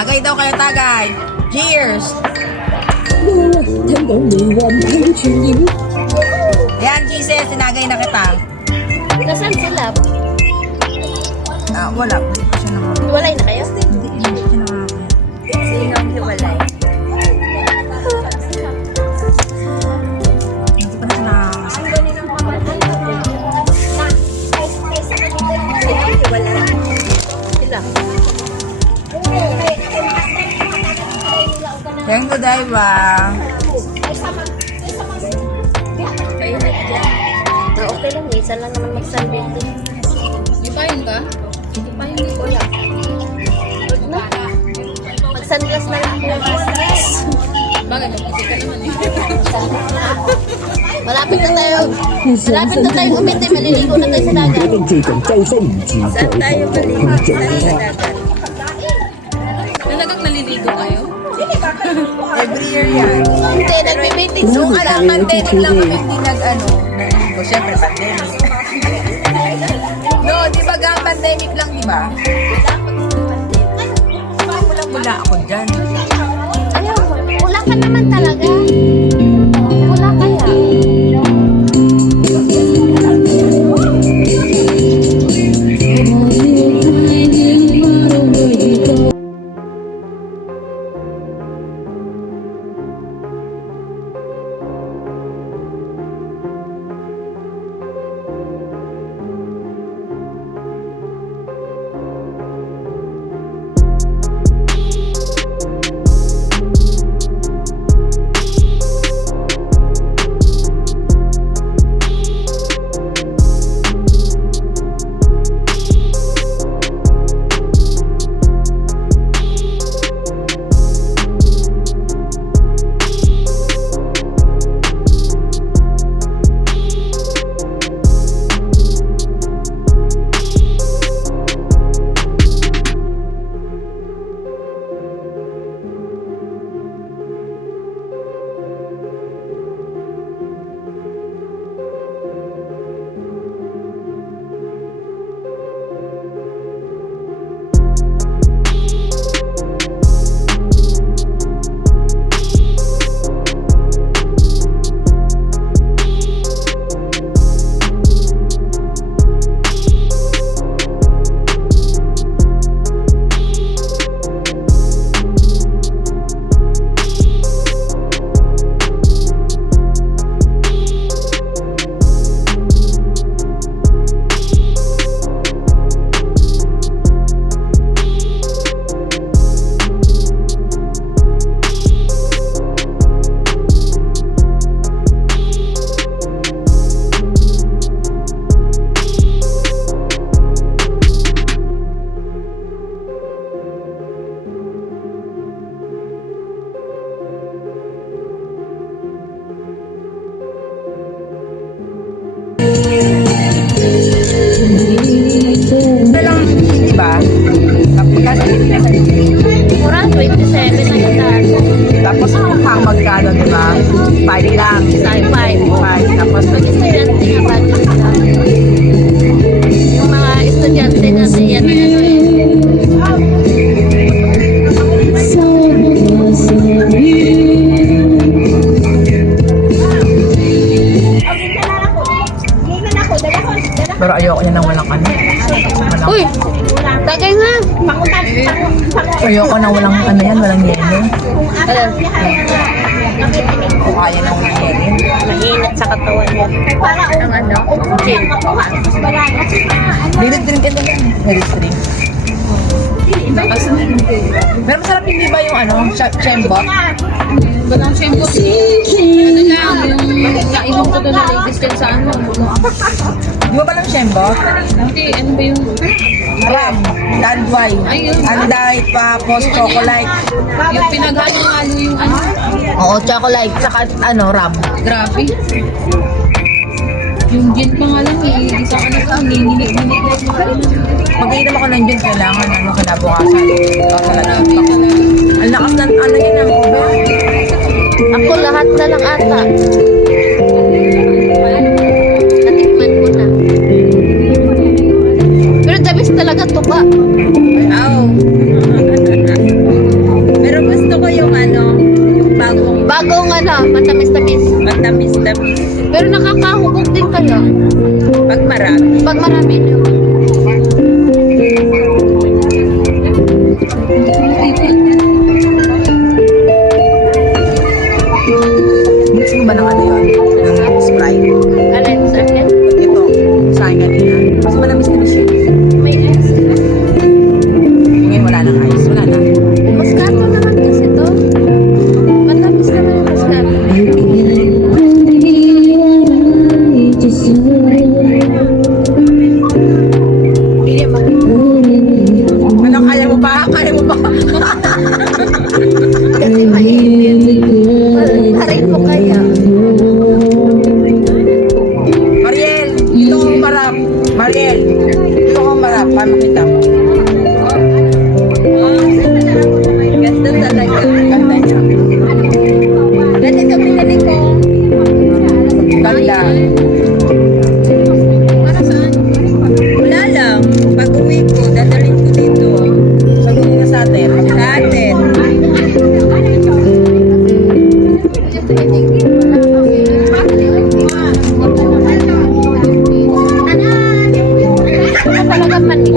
Tagay daw kayo, tagay. Cheers! 聽到你運氣傳染。 Ayan, kisses, tinagay na kita. Nasaan sila? Wala. Hindi pa siya naman. Hiwalay na kayo? Hindi siya nakakaya. Sino ang hiwalay? Hindi pa na siya nakakasaya. Sila. Thank you, Daiva. Kayo na dyan. Okay lang, isa lang naman mag-sunbed din. May payong ka? Hindi pa hindi ko lang. Huwag na. Mag-sunglass na lang. Bagay, magkasik ka naman eh. Malapit na tayo. Malapit na tayo umiti. Maliligo na tayo sa dagat. 跟最近周星馳 Saan tayo maligo? Saan sa dagat? Talagang naliligo kayo? Every year yan. Hindi, nagme-meeting Nung Zoom lang. pandemic lang kami hindi naligo. Siyempre, pandemic. No, di ba gang pandemic lang, di ba? Wala ako dyan. Ayaw, wala ka naman talaga. Wala kaya. Walang, di ba? Tapos, Mura, 27 na kita. tapos ang magkano, di ba? 5 lang. Sci-fi. 5. Tapos, Estudyante nga ba? Yung mga estudyante natin yan na ano eh. pero ayoko niya nang walang ano. Walang, Uy! Tagay nga! ayoko nang walang ano yan, walang yelo. Ano? O kaya nang walang yelo. Mainit sa katawan mo. Ang ano? Gin. Lilit drink ito lang. Lilit drink. Pero masarap hindi ba yung ano, chembot? Walang shampoo. Ano lang, yung nainom ko doon na ladies din sa ano. Di ba palang chembot? Hindi, ano ba yung... Ram, dandway, Ayun. anday, tapos chocolate. Yung pinaghalo-halo yung ano. Oo, chocolate, saka ano, ram. Grabe. Yung gin pa nga lang, isa ka na sa ninilig-nilig na yung mga ano. Pag-iinom ako ng gin, kailangan ano, kinabukasan. Ang lakas ng ano yun, ang ube. Ako lahat na lang ata. Natikman ko na. Pero the best talaga tuba. Ay, aw. matamis-tamis. Matamis-tamis. Pero nakakahubog din kayo. Pag marami. Pag marami na. Gusto mo ba ng ano yun? Ng Sprite? Alin sa akin? Ito. Sa akin kanina. Mas manamis-namis yun. May ice. Ngayon wala nang ice. Wala na. Moscato naman kasi to. Matamis naman yung moscato. Hindi makita. Ano, kaya mo ba? Kaya mo ba? Kasi mainit. Harin mo kaya. Mariel, dito ko marap. Mariel, dito ko marap. Paano kita mo? Ganda talaga. Ganda niya. Dati ito pinili ko. Ganda. Para saan? Wala lang. Pag uwi ko, dadalhin ko dito. Sabihin na sa atin. Sa atin. Napalagan man eh.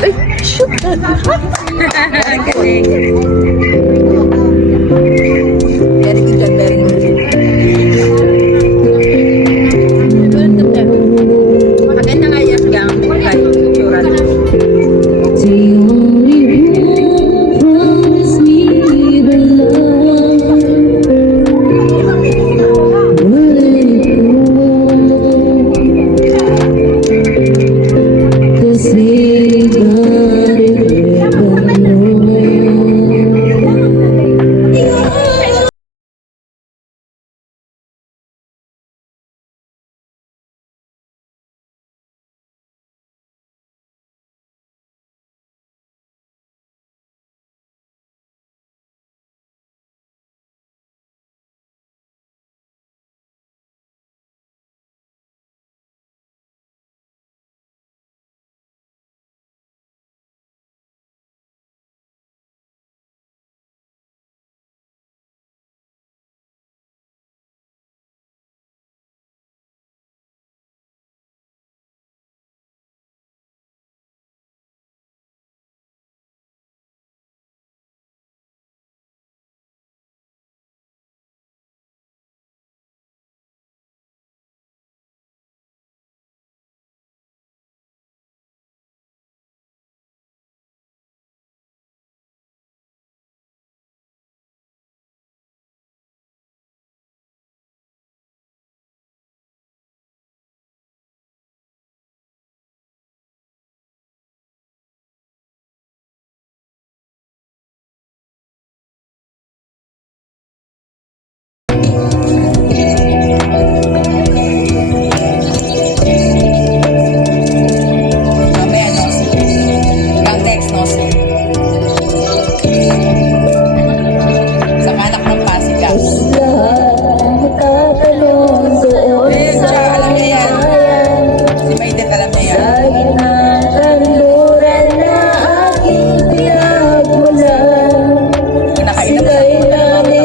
Ay, shoot! Galing. Very good job, very good. Maganda nga yung gang. Kay Churan. Mamaya, no? Gang next, no? Sa anak ng Pasigas. Ayun, siya, alam niya yan. Si Maiden, alam niya yan. Kung nakainom sa puta, napakasaya naman.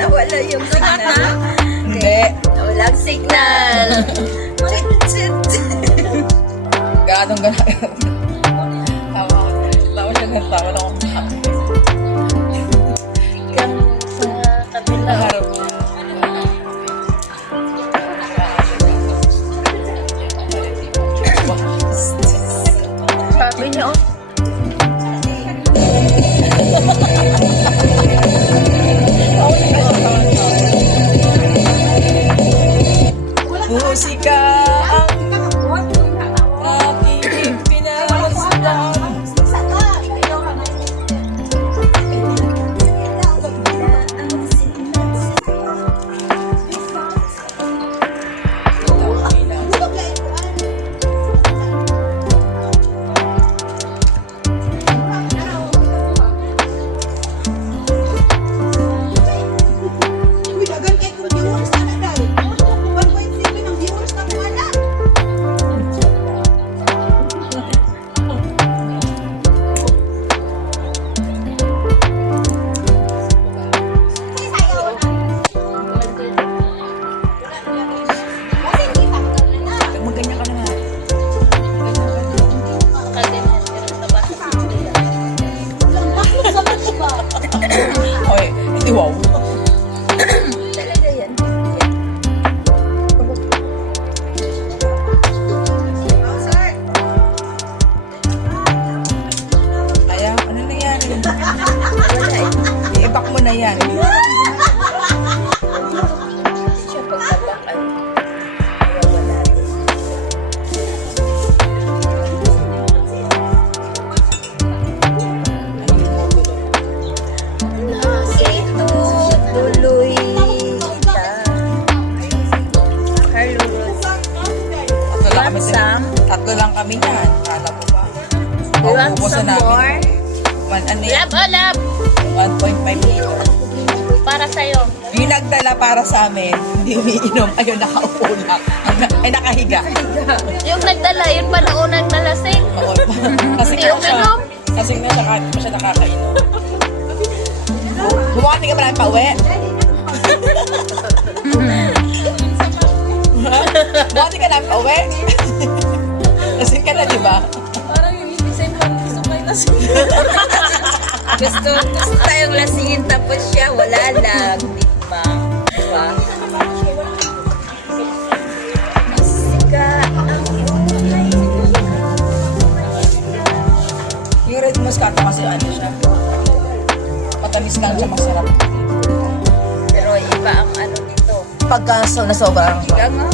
Nawala yung signal. Hindi. Walang signal. Ganong gano'n. Tawa siya ng tawa lang ako. Sa kabila. Harap. Wow. Talaga yan. Kaya, ano na yan? Wala eh. I-back mo na yan. Siya pagtabakan. Wala din. Ito, tuloy ka. Carlos. Tatlo lang kami yan. Kala mo ba? You want Mauubusan some more? Ano yan? Lab, oh, lab. 1.5 liter. Para sa'yo. Yung nagdala para sa amin, hindi umiinom. Ayun, nakaupo lang. Ay, nakahiga. Yung nagdala, yun pa na unang nalasing. Oo. Kasi Hindi uminom? Kasi na siya, pa siya nakakainom. Bumukati ka ba namin pauwi? Bumukati ka namin pauwi? Lasing ka na, di ba? Parang yung design mo, gusto kayo na Gusto tayong lasingin tapos siya, wala lang. Di ba? Diba? Masika ang kulay. Yung red moscato kasi ano siya. Matamis lang siya, masarap. Pero iba ang ano nito. Pagka na sobrang Ika nga.